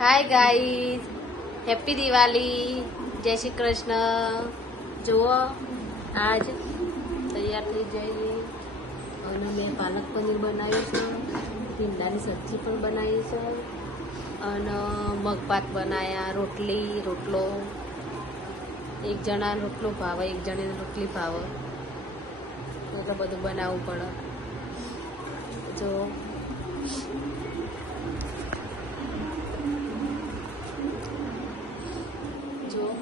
Hi guys happy Diwali જય શ્રી કૃષ્ણ જુઓ, આજ તૈયાર થઈ જઈએ અને મેં પાલક પનીર બનાવ્યું છે. ભીંડાની સબ્જી પણ બનાવી છે. અને મગભાત બનાવ્યા રોટલી, રોટલો. એક જણા રોટલો ભાવે, એક જણાને રોટલી ભાવે. એટલે બધું બનાવવું પડે. જો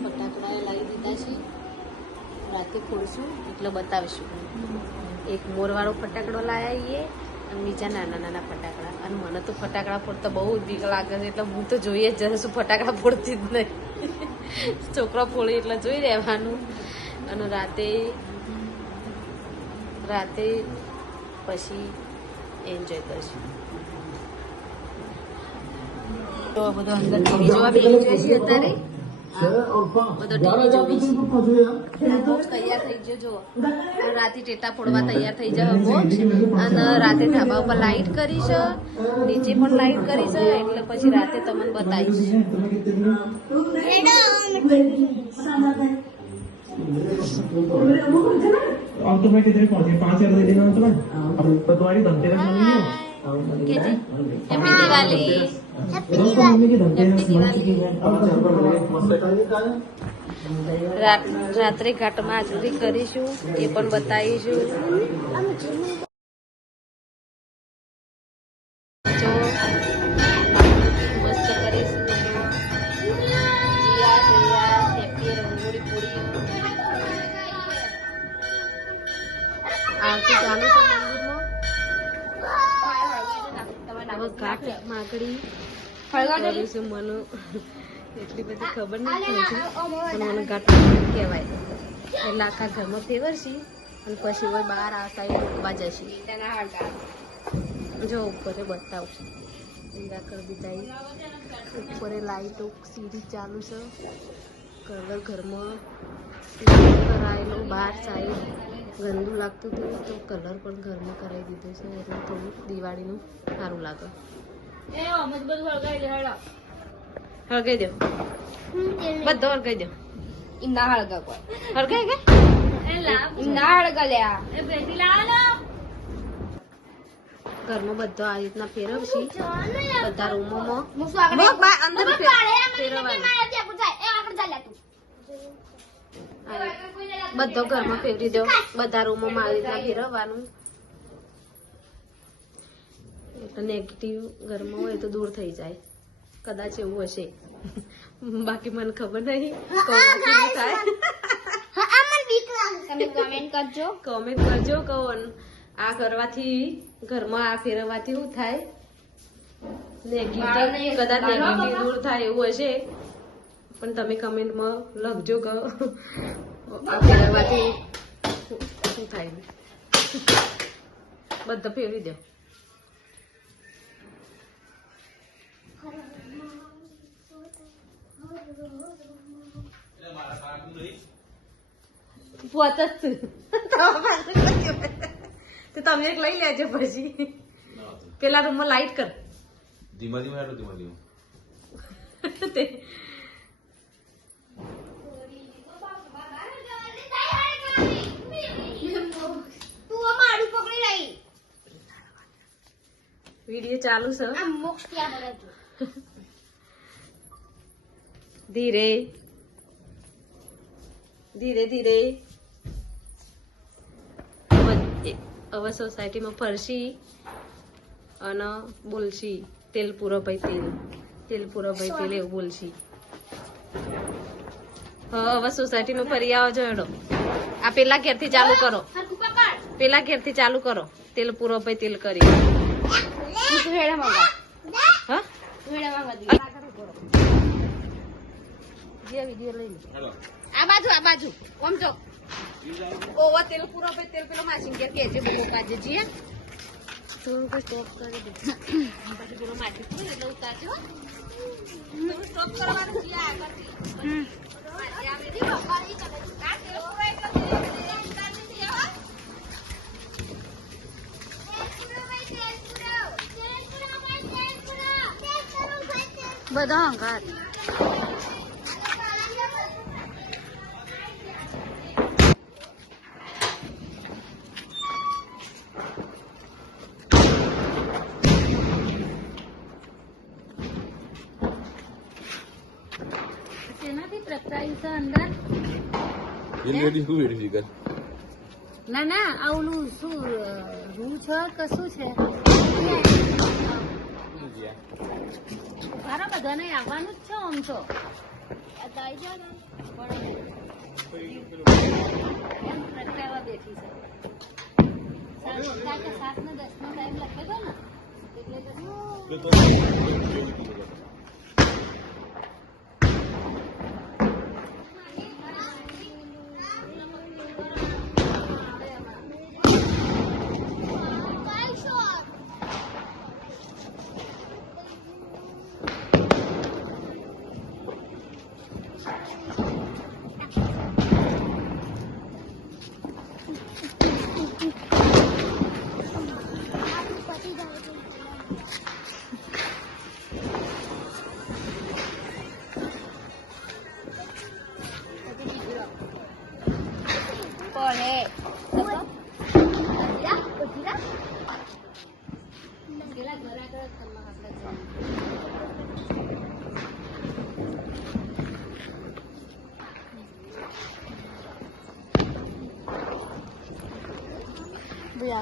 ફટાકડા લાવી દીધા છે રાતે ખોલશું એટલે બતાવીશું. એક મોરવાળો ફટાકડો લાયા છીએ અને બીજા નાના નાના ફટાકડા. અને મને તો ફટાકડા ફોડતા બહુ બીક લાગે છે, એટલે હું તો જોઈએ જ શું ફટાકડા ફોડતી જ નહીં. છોકરો ફોડે એટલે જોઈ રહેવાનું. અને રાતે રાતે પછી એન્જોય કરશું. તો બધો અંદર ટીવી જોવા બેસી છે અત્યારે. તૈયાર થઈ ગયો રાતે ટેટા ફોડવા તૈયાર થઈ જાય હકો અને રાતે ધાબા ઉપર લાઈટ કરીશ નીચે પણ લાઈટ કરીશ એટલે પછી રાતે તમને બતાવીશ. ઓટોમેટિકલી પાંચ હજાર તમારી ધનતેરસ રાત્રે ઘાટમાં હાજરી કરીશું એ પણ બતાવીશું. મંદિરમાં હવે ઘાટ માગડી મને. એટલી બધી ખબર નથી હોતી પણ મને ઘાટ કહેવાય. એટલે આખા ઘરમાં ફેવરશી અને પછી હોય બહાર આ સાઈડ મૂકવા જશે જો ઉપરે બતાવું. લીલા કરી દીધા. ઉપરે લાઈટો સીધી ચાલુ છે. કલર ઘરમાં. કરાયેલો બહાર સાઈડ ગંદુ લાગતું હતું તો કલર પણ ઘરમાં કરાવી દીધો છે એટલે થોડું દિવાળીનું સારું લાગે. હળગાઈ દો બધો હળગાઈ દો. હળગા કોઈ. હળગાઈ હળગા લ્યા. ઘરમાં બધો આ રીતના ફેરવશી. બધા રૂમોમાં. અંદર ફેર- ફેરવવાનું આ બધો ઘરમાં ફેરવી દો. બધા રૂમોમાં આવી રીતના ફેરવવાનું નેગેટિવ ઘરમાં હોય તો દૂર થઈ જાય. કદાચ એવું હશે. બાકી મને ખબર નહીં. થાય? કમેન્ટ કરજો. કોમેન્ટ કરજો કોણ આ કરવાથી ઘરમાં આ ફેરવવાથી શું થાય? નેગેટિવ કદાચ નેગેટિવ દૂર થાય એવું હશે. પણ તમે કમેન્ટમાં લખજો કે આ ફેરવવાથી શું થાય બધા ફેરવી દો. પોત જ તું. તમે એક લઈ લેજો પછી. પેલા રૂમમાં લાઈટ કર. ધીમા ધીમા ધીમા ધીમા તે તું અમારું પકડી રહી વીડિયો ચાલુ છે. ધીરે. ધીરે ધીરે. હવે સોસાયટીમાં ફરશી અને બોલશી. તેલ પૂરો ભાઈ તેલ. તેલ પૂરો ભાઈ તેલ એવું બોલશી. હવે સોસાયટીમાં ફરી આવો જો હેડો આ પેલા ઘેરથી ચાલુ કરો. પેલા ઘેરથી ચાલુ કરો. તેલ પૂરો ભાઈ તેલ કરી. તું હેડા મંગા હા? તું હેડા મંગા દી જે વીડિયો લઈ લે હેડો આ બાજુ આ બાજુ. ઓમ જો. ઓવા તેલ પૂરો ભાઈ તેલ પેલો માસી કે કેજે બહુ કાજે જીએ થોડું કોઈ સ્ટોપ કરી દે પછી પેલો માટી એટલે ઉતારજો થોડું સ્ટોપ કરવાનું જીયા આગળથી માટી આવે ને. આ તેલ પૂરો એટલે તેલ તેલ ઉતારી દીધી હો. તેલ પૂરો ભાઈ તેલ પૂરો તેલ પૂરો ભાઈ તેલ પૂરો તેલ પૂરો ભાઈ તેલ બધા છે અંદર ના ના આ શું રૂ છે કશું શું છે મારા બધાને આવવાનું જ છે આમ તો. બેઠી છે. સાત ને દસ નો ટાઈમ લખેલો ને. એટલે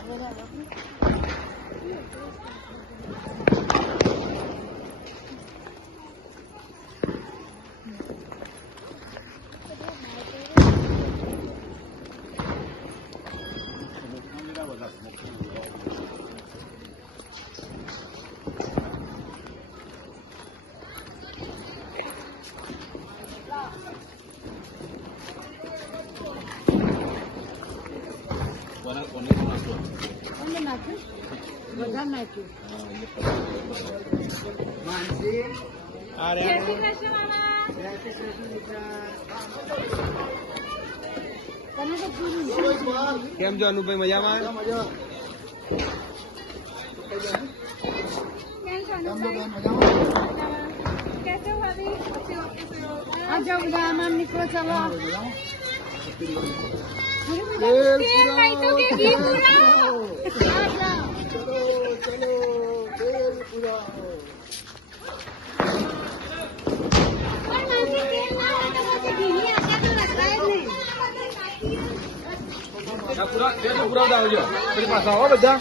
ભાઈ આગળ આવો. અંદર નાખ્યું બધા નાખ્યું જય શ્રી કૃષ્ણ મામા તને તો પૂરું કેમ છો અનુભાઈ મજામાં આ જાઓ બધા આમાં નીકળો ચલો પૂરા પૂરા આવજો. પછી પાછા આવો બધા.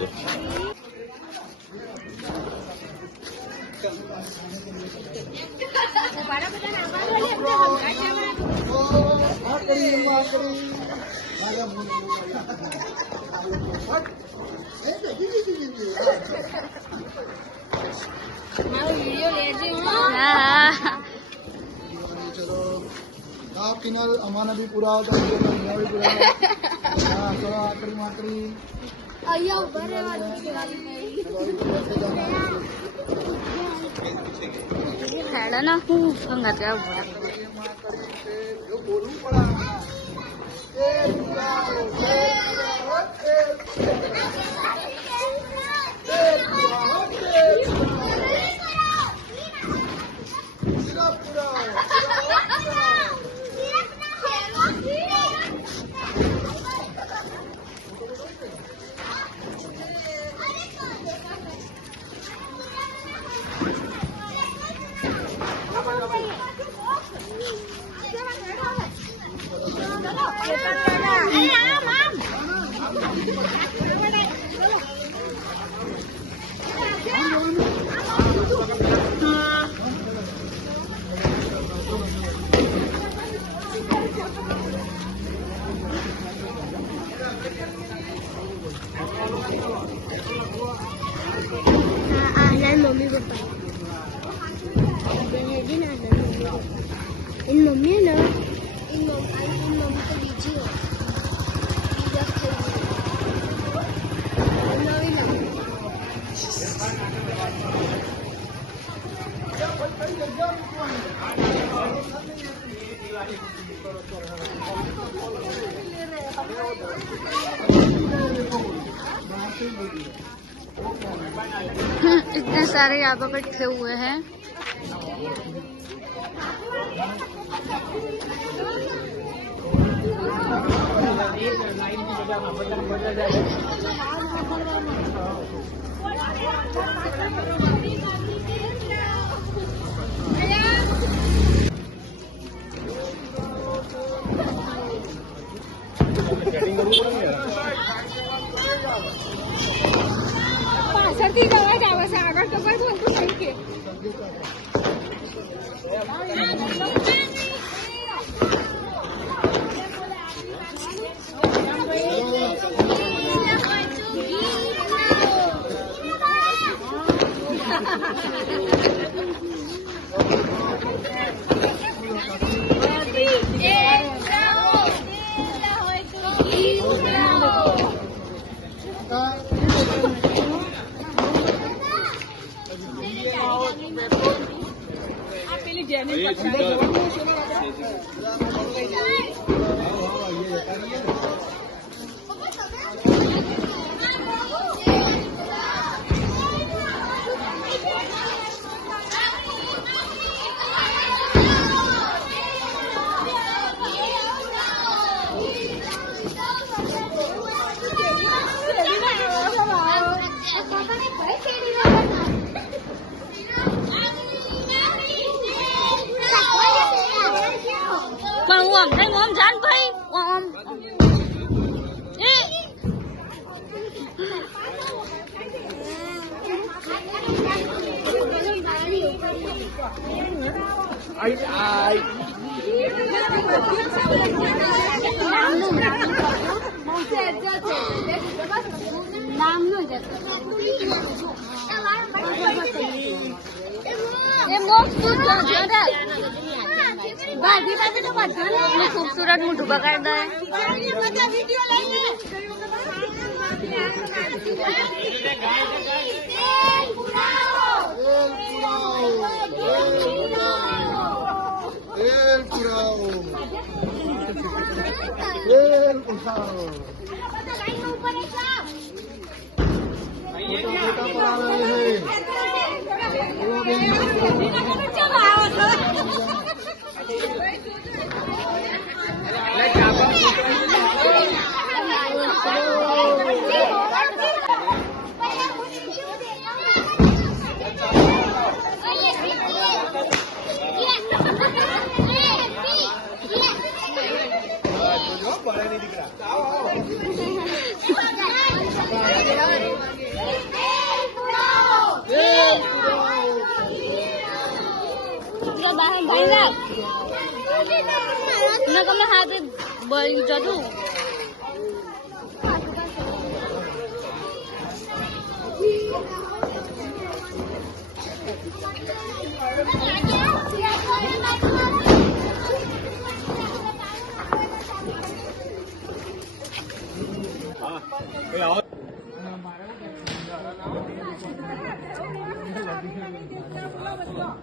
itu. Mau video lihat juga. Nah, અહીંયા ઊભા રહેવાનું હેડો ના હું સંગત ઊભા mami papá. सारे यहाँ पर इकट्ठे हुए हैं। પાછળથી જ આવે છે. આગળ તો કઈ બોલતું નહીં પણ હું આમ નહીં ઓમ જાન ભાઈ ઓમ એ નામનું જ એ મોક્ષ તું જો જો તો ખૂબસૂરત મોઢું બગાડ દે El પેલા બહાર ભાઈ રાખ ના 감사합니다.